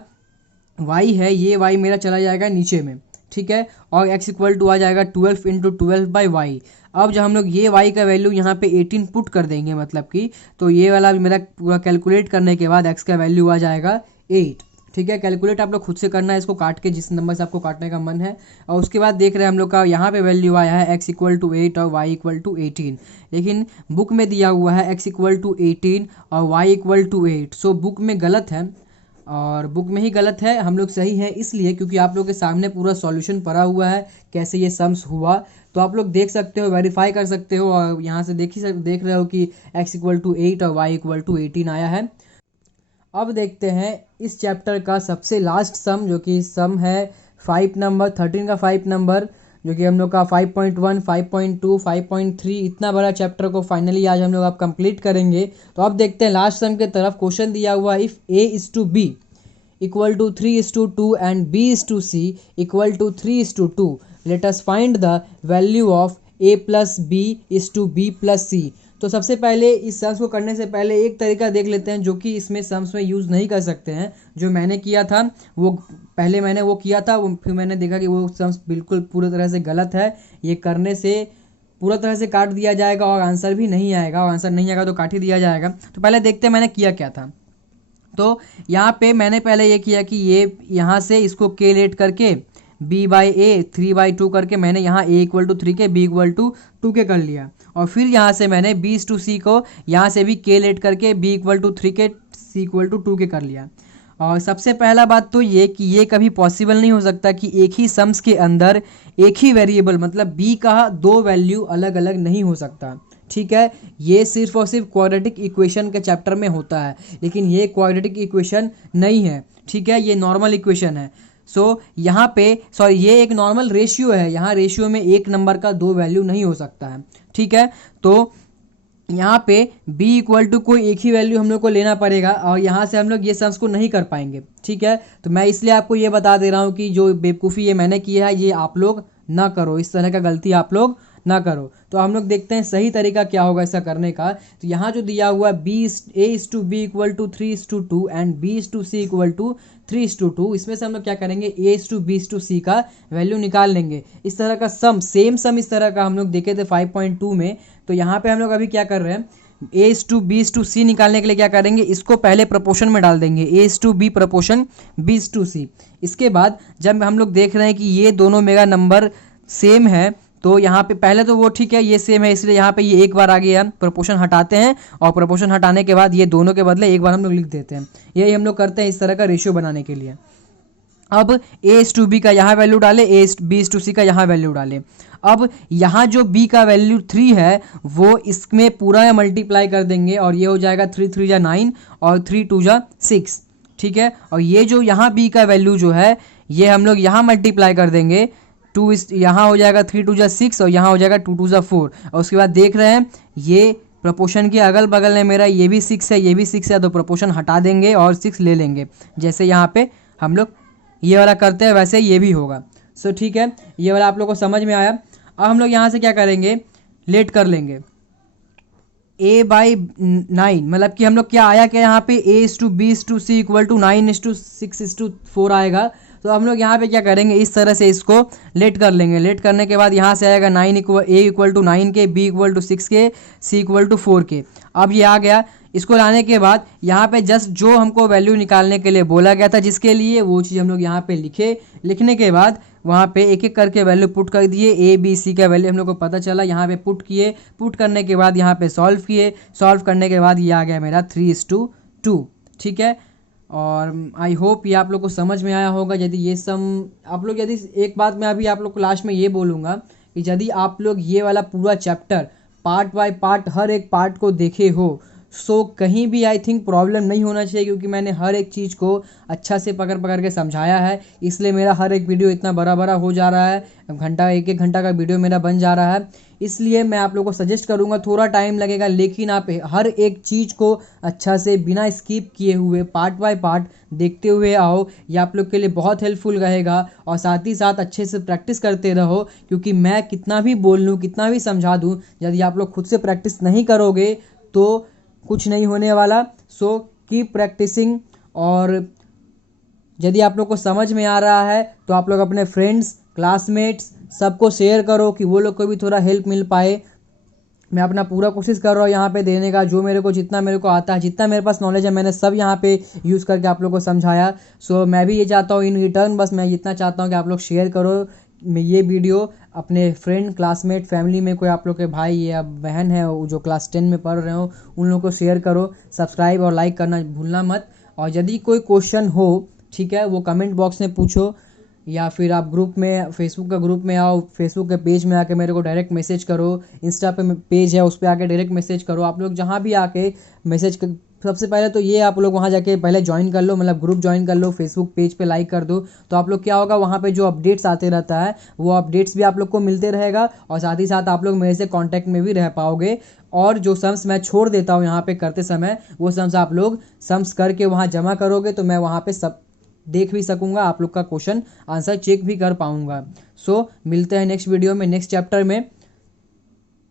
y है ये y मेरा चला जाएगा नीचे में, ठीक है। और x इक्वल टू आ जाएगा 12 इंटू 12/y। अब जब हम लोग ये y का वैल्यू यहाँ पे 18 पुट कर देंगे मतलब कि, तो ये वाला मेरा पूरा कैलकुलेट करने के बाद x का वैल्यू आ जाएगा 8, ठीक है। कैलकुलेट आप लोग खुद से करना है इसको काट के, जिस नंबर से आपको काटने का मन है। और उसके बाद देख रहे हैं हम लोग का यहाँ पे वैल्यू आया है x इक्वल टू 8 और y इक्वल टू 18, लेकिन बुक में दिया हुआ है x इक्वल टू 18 और y equal to 8। So book में गलत है और बुक में ही गलत है, हम लोग सही है इसलिए क्योंकि आप लोग के सामने पूरा सॉल्यूशन पड़ा हुआ है कैसे ये सम्स हुआ, तो आप लोग देख सकते हो, वेरीफाई कर सकते हो और यहाँ से देख रहे हो कि x इक्वल टू 8 और y इक्वल टू 18 आया है। अब देखते हैं इस चैप्टर का सबसे लास्ट सम, जो कि सम है 5 नंबर 13 का 5 नंबर, जो कि हम लोग का 5.1, 5.2, 5.3 इतना बड़ा चैप्टर को फाइनली आज हम लोग आप कंप्लीट करेंगे। तो अब देखते हैं लास्ट सम के तरफ। क्वेश्चन दिया हुआ if A:B equal to 3:2 and B:C equal to 3:2, let us find the value of A plus B is to B plus C। तो सबसे पहले इस सम्स को करने से पहले एक तरीका देख लेते हैं जो कि इसमें सम्स में यूज़ नहीं कर सकते हैं। जो मैंने किया था वो पहले मैंने वो किया था, फिर मैंने देखा कि वो सम्स बिल्कुल पूरी तरह से गलत है। ये करने से पूरा तरह से काट दिया जाएगा और आंसर भी नहीं आएगा, और आंसर नहीं आएगा तो काट ही दिया जाएगा। तो पहले देखते हैं मैंने किया क्या था। तो यहाँ पे मैंने पहले ये किया कि ये यहाँ से इसको के लेट करके B/A 3/2 करके मैंने यहाँ A=3 के B=2 के कर लिया, और फिर यहाँ से मैंने B:C को यहाँ से भी के लेट करके B=3 के C=2 के कर लिया। और सबसे पहला बात तो ये कि ये कभी पॉसिबल नहीं हो सकता कि एक ही सम्स के अंदर एक ही वेरिएबल मतलब b का दो वैल्यू अलग अलग नहीं हो सकता। ठीक है, ये सिर्फ और सिर्फ क्वाड्रेटिक इक्वेशन के चैप्टर में होता है, लेकिन ये क्वाड्रेटिक इक्वेशन नहीं है। ठीक है, ये नॉर्मल इक्वेशन है। यहाँ पे सॉरी ये एक नॉर्मल रेशियो है। यहाँ रेशियो में एक नंबर का दो वैल्यू नहीं हो सकता है। ठीक है, तो यहाँ पे B= कोई एक ही वैल्यू हम लोग को लेना पड़ेगा, और यहाँ से हम लोग ये सम्स को नहीं कर पाएंगे। ठीक है, तो मैं इसलिए आपको ये बता दे रहा हूँ कि जो बेवकूफ़ी ये मैंने किया है ये आप लोग ना करो, इस तरह का गलती आप लोग ना करो। तो हम लोग देखते हैं सही तरीका क्या होगा ऐसा करने का। तो यहाँ जो दिया हुआ A:B = 3:2 एंड B:C = 3:2, इसमें से हम लोग क्या करेंगे A:B:C का वैल्यू निकाल लेंगे। इस तरह का सेम सम इस तरह का हम लोग देखे थे 5.2 में। तो यहाँ पे हम लोग अभी क्या कर रहे हैं, A:B:C निकालने के लिए क्या करेंगे, इसको पहले प्रोपोर्शन में डाल देंगे A:B प्रपोर्शन B:C। इसके बाद जब हम लोग देख रहे हैं कि ये दोनों मेरा नंबर सेम है, तो यहाँ पे पहले तो वो ठीक है ये सेम है, इसलिए यहाँ पे ये एक बार आ गया, प्रोपोर्शन हटाते हैं और प्रोपोर्शन हटाने के बाद ये दोनों के बदले एक बार हम लोग लिख देते हैं। यही हम लोग करते हैं इस तरह का रेशियो बनाने के लिए। अब A:B का यहाँ वैल्यू डाले, B:C का यहाँ वैल्यू डाले। अब यहाँ जो B का वैल्यू 3 है वो इसमें पूरा मल्टीप्लाई कर देंगे, और ये हो जाएगा 3 3 जा 9 और 3 2 जा 6। ठीक है, और ये जो यहाँ B का वैल्यू जो है ये हम लोग यहाँ मल्टीप्लाई कर देंगे, यहाँ हो जाएगा 3 2 जा 6 और यहाँ हो जाएगा 2 2 जा 4। और उसके बाद देख रहे हैं ये प्रोपोर्शन के अगल बगल में मेरा ये भी 6 है ये भी 6 है, तो प्रोपोर्शन हटा देंगे और 6 ले लेंगे। जैसे यहाँ पे हम लोग ये वाला करते हैं वैसे ये भी होगा। ठीक है, ये वाला आप लोग को समझ में आया। अब हम लोग यहाँ से क्या करेंगे, लेट कर लेंगे A/9, मतलब कि हम लोग क्या आया क्या यहाँ पे A:B:C = 9:6:4 आएगा। तो हम लोग यहाँ पे क्या करेंगे, इस तरह से इसको लेट कर लेंगे। लेट करने के बाद यहाँ से आएगा A=9 के, B=6 के, C=4 के। अब ये आ गया। इसको लाने के बाद यहाँ पे जस्ट जो हमको वैल्यू निकालने के लिए बोला गया था जिसके लिए, वो चीज़ हम लोग यहाँ पे लिखे। लिखने के बाद वहाँ पे एक एक करके वैल्यू पुट कर दिए। A B C का वैल्यू हम लोग को पता चला, यहाँ पे पुट किए। पुट करने के बाद यहाँ पे सॉल्व किए। सॉल्व करने के बाद ये आ गया मेरा 3:2। ठीक है, और आई होप ये आप लोग को समझ में आया होगा। यदि ये सम आप लोग, यदि एक बात मैं अभी आप लोग को लास्ट में ये बोलूँगा कि यदि आप लोग ये वाला पूरा चैप्टर पार्ट बाय पार्ट हर एक पार्ट को देखे हो, कहीं भी आई थिंक प्रॉब्लम नहीं होना चाहिए, क्योंकि मैंने हर एक चीज़ को अच्छा से पकड़ पकड़ के समझाया है। इसलिए मेरा हर एक वीडियो इतना बड़ा बड़ा हो जा रहा है, घंटा एक घंटा का वीडियो मेरा बन जा रहा है। इसलिए मैं आप लोगों को सजेस्ट करूंगा, थोड़ा टाइम लगेगा लेकिन आप हर एक चीज़ को अच्छा से बिना स्किप किए हुए पार्ट बाय पार्ट देखते हुए आओ। ये आप लोग के लिए बहुत हेल्पफुल रहेगा, और साथ ही साथ अच्छे से प्रैक्टिस करते रहो, क्योंकि मैं कितना भी बोल लूँ कितना भी समझा दूँ, यदि आप लोग खुद से प्रैक्टिस नहीं करोगे तो कुछ नहीं होने वाला। Keep practising. और यदि आप लोग को समझ में आ रहा है तो आप लोग अपने फ्रेंड्स क्लासमेट्स सबको शेयर करो कि वो लोग को भी थोड़ा हेल्प मिल पाए। मैं अपना पूरा कोशिश कर रहा हूँ यहाँ पे देने का, जो मेरे को जितना मेरे को आता है, जितना मेरे पास नॉलेज है, मैंने सब यहाँ पे यूज़ करके आप लोग को समझाया। मैं भी ये चाहता हूँ इन रिटर्न, बस मैं इतना चाहता हूँ कि आप लोग शेयर करो ये वीडियो अपने फ्रेंड क्लासमेट फैमिली में, कोई आप लोग के भाई या बहन है जो क्लास 10 में पढ़ रहे हो, उन लोगों को शेयर करो। सब्सक्राइब और लाइक करना भूलना मत। और यदि कोई क्वेश्चन हो, ठीक है, वो कमेंट बॉक्स में पूछो, या फिर आप ग्रुप में, फेसबुक का ग्रुप में आओ, फेसबुक के पेज में आके मेरे को डायरेक्ट मैसेज करो। इंस्टा पे पेज है उस पर आके डायरेक्ट मैसेज करो। आप लोग जहाँ भी आके मैसेज सबसे पहले तो ये आप लोग वहाँ जाके पहले ज्वाइन कर लो, मतलब ग्रुप ज्वाइन कर लो, फेसबुक पेज पे लाइक कर दो। तो आप लोग क्या होगा, वहाँ पे जो अपडेट्स आते रहता है वो अपडेट्स भी आप लोग को मिलते रहेगा, और साथ ही साथ आप लोग मेरे से कांटेक्ट में भी रह पाओगे। और जो सम्स मैं छोड़ देता हूँ यहाँ पे करते समय, वो सम्स आप लोग सम्स करके वहाँ जमा करोगे, तो मैं वहाँ पे सब देख भी सकूँगा, आप लोग का क्वेश्चन आंसर चेक भी कर पाऊँगा। सो मिलते हैं नेक्स्ट वीडियो में, नेक्स्ट चैप्टर में।